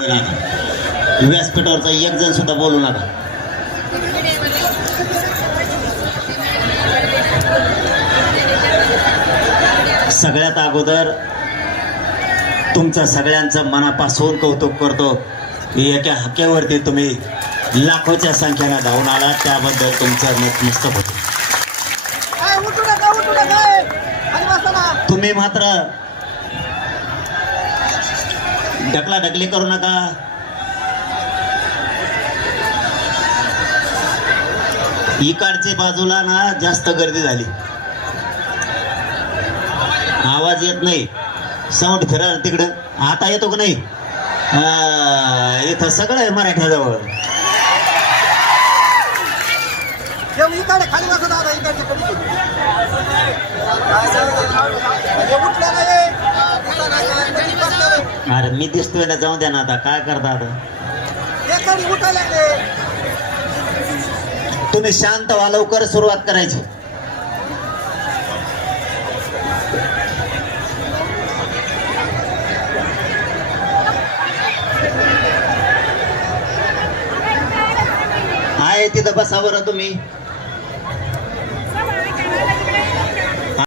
व्यासपीठावरचा एक जण सुद्धा बोलू नका. सगळ्यात अगोदर तुमचं सगळ्यांचं मनापासून कौतुक करतो की एका हाकेवरती तुम्ही लाखोच्या संख्येने धावून आला, त्याबद्दल तुमचं नतमस्तक होतं. तुम्ही मात्र ढकलाढकली करू नका. इकडच्या बाजूला ना जास्त गर्दी झाली, आवाज येत नाही, साऊंड फिरा तिकडं. आता येतो का नाही? इथं सगळं आहे मराठ्याजवळ. अरे मी दिसतोय ना, जाऊ द्या ना. आता काय करता? आता तुम्ही शांत व्हा, लवकर सुरुवात करायची. आहे तिथं बसा बरं तुम्ही.